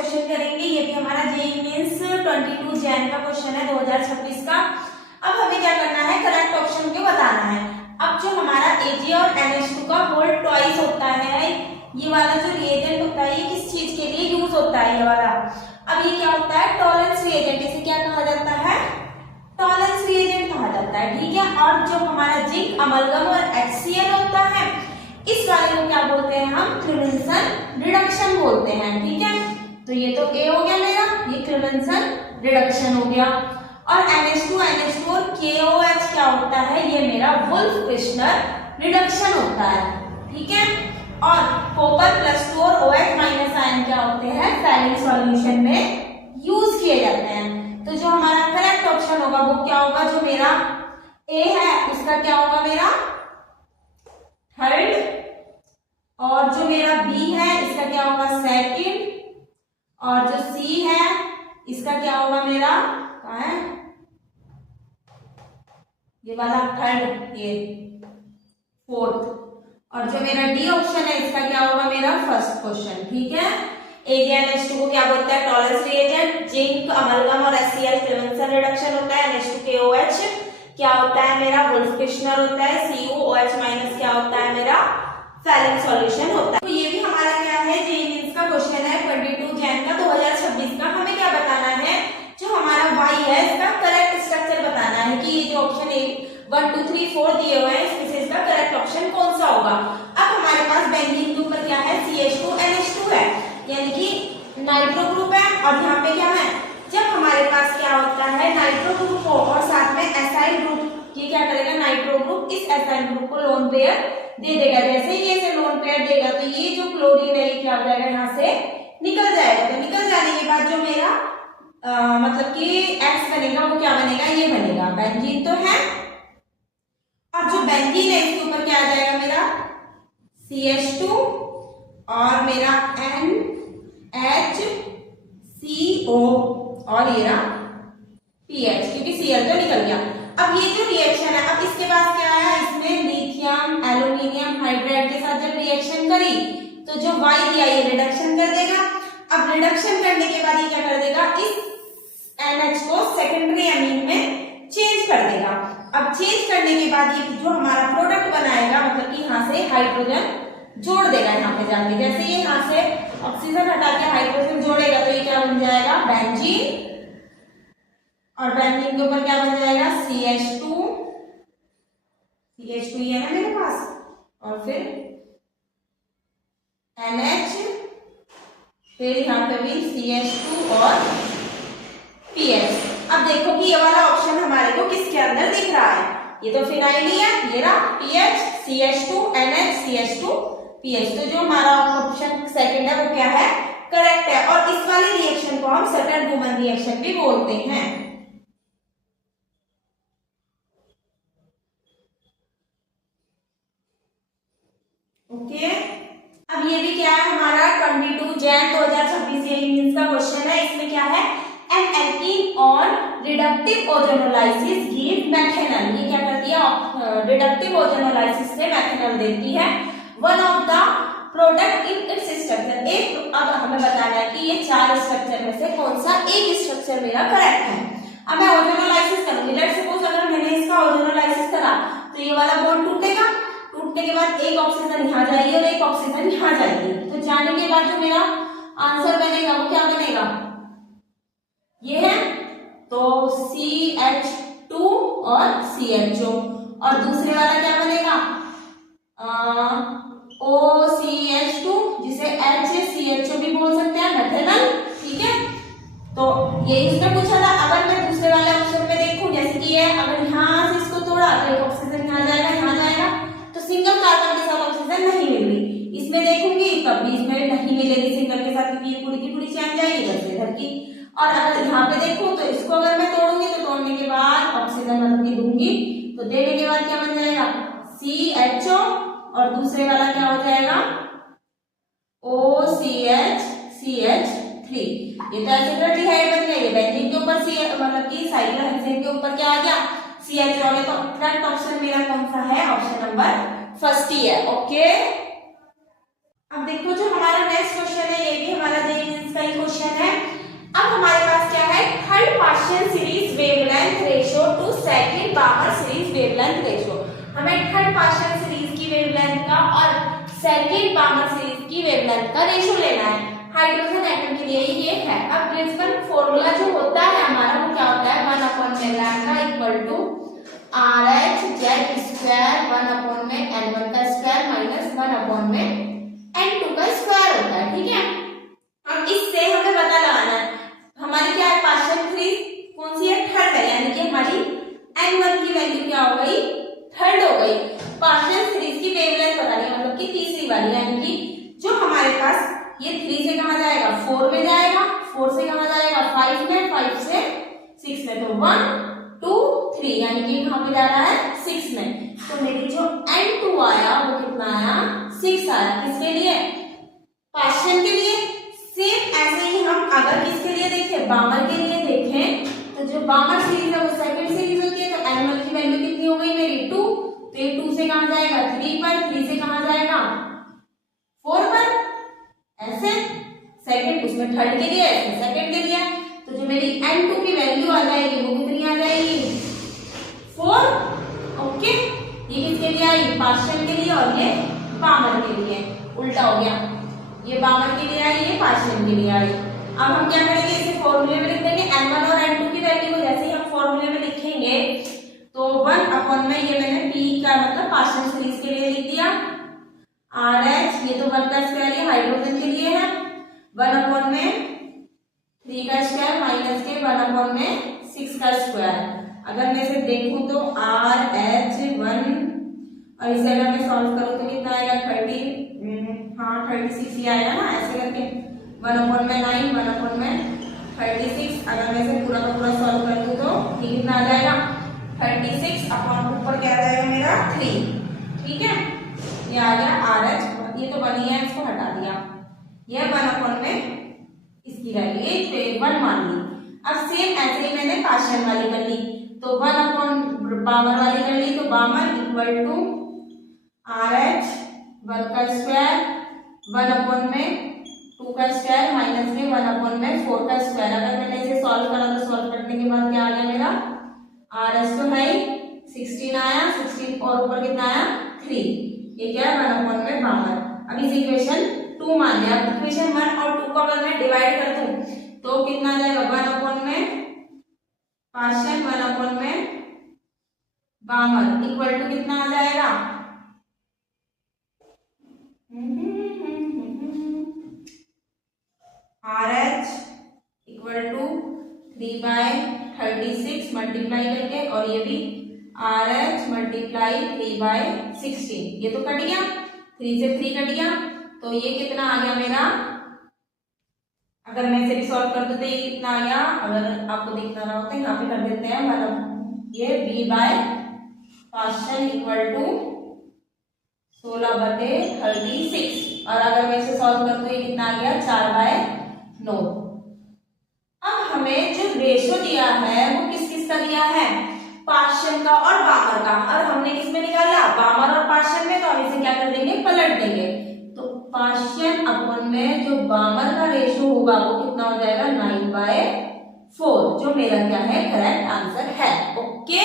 Question करेंगे। ये भी हमारा जेईई मेंस 22 जैन का क्वेश्चन है 2026 का। अब हमें क्या करना है, करेक्ट ऑप्शन को बताना है। अब जो हमारा Ag और NH2 का होल ट्वाइस होता है, ये वाला जो रिएजेंट होता है ये किस चीज के लिए यूज होता है, ये वाला। अब ये क्या होता है, टॉलरेंस रिएजेंट। इसे क्या कहा जाता है, टॉलरेंस रिएजेंट कहा जाता है, ठीक है। और जो हमारा जिंक अमलगम और HCl होता है, इस वाले को क्या बोलते हैं हम, क्रिमेंसन रिडक्शन बोलते हैं, ठीक है। तो ये तो A हो गया मेरा, ये क्रिमेंसन रिडक्शन हो गया। और NH2 और KOH क्या होता है, ये मेरा वुल्फ क्रिश्नर रिडक्शन होता है, ठीक है। और कॉपर +2 और OH- आयन क्या होते हैं, फैलिंग सॉल्यूशन में यूज किए जाते हैं। तो जो हमारा करेक्ट ऑप्शन होगा वो क्या होगा, जो मेरा A है उसका क्या होगा, मेरा थर्ड। और जो मेरा B है इसका क्या होगा, सेकंड। और जो C है इसका क्या होगा, मेरा कहाँ है, ये वाला थर्ड, ये फोर्थ। और जो मेरा D ऑप्शन है इसका क्या होगा, मेरा फर्स्ट क्वेश्चन, ठीक है। AgNH2 को क्या बोलते हैं, टॉलरेंस रिएजेंट। जिंक अमलगम और HCl क्रिमेंसन रिडक्शन होता है। NH2KOH क्या होता है, मेरा वुल्फ क्रिश्नर होता है। CuOH- क्या होता है, मेरा फैलिंग सॉल्यूशन होता है। तो ये भी हमारा क्या है, जेईई मेंस का क्वेश्चन है 22 जैन का 2026 का। हमें क्या बताना है, जो हमारा Y है इसका करेक्ट स्ट्रक्चर बताना है कि ये जो ऑप्शन 1 2 3 4 दिए हुए हैं इसमें से इसका करेक्ट ऑप्शन कौन सा होगा। अब हमारे पास बेंजीन के ऊपर क्या है, CH2NH2 है, यानी कि नाइट्रो ग्रुप है। और यहाँ पे क्या है, जब हमारे पास क्या होता है, नाइट्रो ग्रुप हो और साथ में एसाइल ग्रुप, ये क्या करेगा, नाइट्रो ग्रुप इस एसाइल ग्रुप को लोन पेयर दे देगा। जैसे ही ये लोन पेयर देगा तो ये जो क्लोरीन है ये क्या हो जाएगा, यहाँ से निकल जाएगा। तो निकल जाने के बाद जो मेरा मतलब कि X बनेगा वो क्या बनेगा, ये बनेगा, बेंजीन तो है। और जो बेंजीन है इसके ऊपर क्या आ जाएगा, मेरा CH2 और मेरा NHCO और ये रहा PH, क्योंकि Cl तो निकल गया। अब ये जो रिएक्शन है, अब इसके बाद क्या है, इसमें लिथियम एल्यूमिनियम हाइड्राइड के साथ जब रिएक्शन करी तो जो Y दिया ये रिडक्शन कर देगा। अब रिडक्शन करने के बाद ये क्या कर देगा, इस NH को सेकेंडरी अमीन में चेंज कर देगा। अब चेंज करने के बाद ये जो हमारा प्रोडक्ट बनाएगा, मतलब कि यहाँ से हाइड्रोजन जोड़ देगा यहाँ पे जाके। जैसे ये यहाँ से ऑक्सीजन हटा के हाइड्रोजन जोड़ेगा तो ये क्या बन जाएगा, बेंजीन। और बेंजीन के ऊपर क्या बन जाएगा, CH2 ये है मेरे पास, और फिर NH, फिर यहाँ पे भी CH2 और PH। अब देखो कि ये वाला ऑप्शन हमारे को किसके अंदर दिख रहा है, ये तो फिनाइल ही है, ये रहा PH CH2 NH CH2 PH। तो जो हमारा ऑप्शन सेकंड है वो क्या है, करेक्ट है। और इस वाली रिएक्शन को हम सटन वुमन रिएक्शन भी बोलते हैं। ओके, अब ये भी क्या है, हमारा 22 जैन 2026 जेईई मेंस का क्वेश्चन है। इसमें क्या है, N alkene on reductive ozonolysis give methanol. ये क्या करती है, रिडक्टिव ओजोनोलाइसिस से मेथेनॉल देती है। One of the product in its structure. एक, अब हमें बताना है कि ये 4 स्ट्रक्चर में से कौन सा एक स्ट्रक्चर मेरा करेक्ट है। अब मैं ओजोनोलाइसिस करूंगी, लेट्स सपोज अगर मैंने इसका ओजोनोलाइसिस करा तो ये वाला बॉन्ड टूटेगा, टूटने के बाद एक ऑक्सीजन यहाँ जाएगी और एक ऑक्सीजन यहाँ जाएगी। तो जाने के बाद जो मेरा आंसर बनेगा वो क्या बनेगा, ये है, तो CH2 और CHO। और दूसरे वाला क्या बनेगा, OCH2 जिसे HCHO भी बोल सकते हैं, मेथेनॉल, ठीक है। तो ये इसमें पूछा था। अगर मैं दूसरे वाले ऑप्शन में देखूं, जैसे कि ये अगर यहाँ से इसको तोड़ा तो एक ऑक्सीजन यहाँ जाएगा, यहाँ जाएगा, तो सिंगल कार्बन के साथ ऑक्सीजन नहीं मिल रही। इसमें देखूंगी तब भी इसमें नहीं मिलेगी सिंगल के साथ, क्योंकि ये पूरी की पूरी चैन जाएगी इधर से इधर की। और अगर यहाँ पे देखूं तो इसको अगर मैं तोड़ूंगी तो तोड़ने के बाद ऑक्सीजन मतलब की दूंगी, तो देने के बाद क्या बन जाएगा, CHO। और दूसरे वाला क्या हो जाएगा, OCH CH3। ये तो एसिडोल्डिहाइड बन गया। ये बेंजीन के ऊपर मतलब कि साइक्लोहेक्सेन के ऊपर क्या आ गया, CH में। तो करेक्ट ऑप्शन मेरा कौन सा है, ऑप्शन नंबर फर्स्ट ही है। ओके, अब देखो जो हमारा नेक्स्ट क्वेश्चन है, ये भी हमारा जेईई मेंस का ही क्वेश्चन है। Partial series wavelength ratio two second बामर series wavelength ratio. हमें थर्ड पार्शियल सीरीज की वेवलेंथ का और सेकंड बामर सीरीज की वेवलेंथ का रेशियो लेना है। हाइड्रोजन एटम के लिए ये है। अब प्रिंसिपल फॉर्मूला जो होता है हमारा वो क्या होता है, 1/में lambda equal to RH Z square 1/में N1 का स्क्वायर माइनस 1/में N2 का स्क्वायर होता है। ठीक है, अब इससे हमें पता लगाना है हमारी क्या है, पार्शियल सीरीज कौन सी है, थर्ड है, यानी कि हमारी N1 की वैल्यू क्या हो गई, थर्ड हो गई। पार्शियल सीरीज की वेवलेंथ बतानी है, मतलब कि तीसरी वाली, यानी कि जो हमारे पास ये 3 से कहां जाएगा, 4 में जाएगा, 4 से कहां जाएगा, 5 में, 5 से 6 में, तो 1 2 3, यानी कि कहां पे जा रहा है, 6 में। तो मेरी जो N2 आया वो कितना आया, 6 आया। किसके लिए, पार्शियल के लिए। सेम ऐसे ही हम अगर किसके लिए देखें, बामर के लिए देखें, तो जो बामर सीरीज है वो सेकंड सीरीज होती है। तो N1 की वैल्यू कितनी हो गई मेरी, 2, तो ये 2 से कहां जाएगा, 3 पर, 3 से कहां जाएगा, 4 पर, ऐसे। सेकंड उसमें थर्ड के लिए, ऐसे सेकंड के लिए। तो जो मेरी N2 की वैल्यू आ जाएगी वो कितनी आ जाएगी, 4। ओके, ये किसके लिए आई, पार्शियल के लिए, और ये बामर के लिए। उल्टा हो गया, ये बामर के लिए आई, ये पार्शियल के लिए आई। अब हम क्या करेंगे, इसे फॉर्मूले में लिख देंगे। N1 और N2 की वैल्यू को जैसे ही हम फॉर्मूले में लिखेंगे तो 1/में ये मैंने P का मतलब पार्शियल सीरीज के लिए लिख दिया, RH ये तो 1 का स्क्वायर ये हाइड्रोजन के लिए है, 1/में 3 का स्क्वायर माइनस के 1/में 6 का स्क्वायर। अगर मैं इसे देखूं तो RH1 और इसे अगर मैं सॉल्व करूं तो कितना आएगा, 36 ही आएगा ना, ऐसे करके 1/में 9, 1/में 36। अगर मैं इसे पूरा का पूरा सॉल्व कर दूं तो ये कितना आ जाएगा, 36 अपॉन ऊपर क्या आ जाएगा मेरा 3। ठीक है, ये आ गया RH, ये तो बनी है, इसको हटा दिया, ये 1/में इसकी वैल्यू ये 1 मान ली। अब सेम ऐसे ही मैंने पार्शियल वाली कर ली, तो 1/बामर वाली कर ली, तो बामर इक्वल टू RH 1 का स्क्वायर 1/में 2 का स्क्वायर माइनस में 1/में 4 का स्क्वायर। अगर मैंने इसे सॉल्व करा तो सॉल्व करने के बाद क्या आ गया मेरा, RH तो है 16 आया, 16 और ऊपर कितना आया, 3। ये क्या है, 1/में बामर। अब इस इक्वेशन 2 मान लिया। अब इक्वेशन 1 और 2 को अगर मैं डिवाइड कर दूं तो कितना आ जाएगा, 1/में पार्शियल 1/में बामर इक्वल टू कितना आ जाएगा, RH इक्वल टू 3/36 मल्टीप्लाई करके, और ये भी RH मल्टीप्लाई 3/16, ये तो कट गया, 3 से 3 कट गया, तो ये कितना आ गया मेरा, अगर मैं इसे भी सॉल्व कर देते ये कितना आ गया, अगर आपको दिखना रहा हो तो यहाँ पे कर देते हैं, मतलब ये B/पार्शियल इक्वल टू 16/36, और अगर मैं इसे सॉल्व कर तो ये कितना आ गया, 4/9। अब हमें जो रेशो दिया है वो किस किस का दिया है, पार्शियल का और बामर का, और हमने किस में निकाला, बामर और पार्शियल में, तो हम इसे क्या कर देंगे, पलट देंगे। तो पार्शियल अपन में जो बामर का रेशो होगा वो कितना हो जाएगा, 9/4, जो मेरा क्या है, करेक्ट आंसर है। ओके।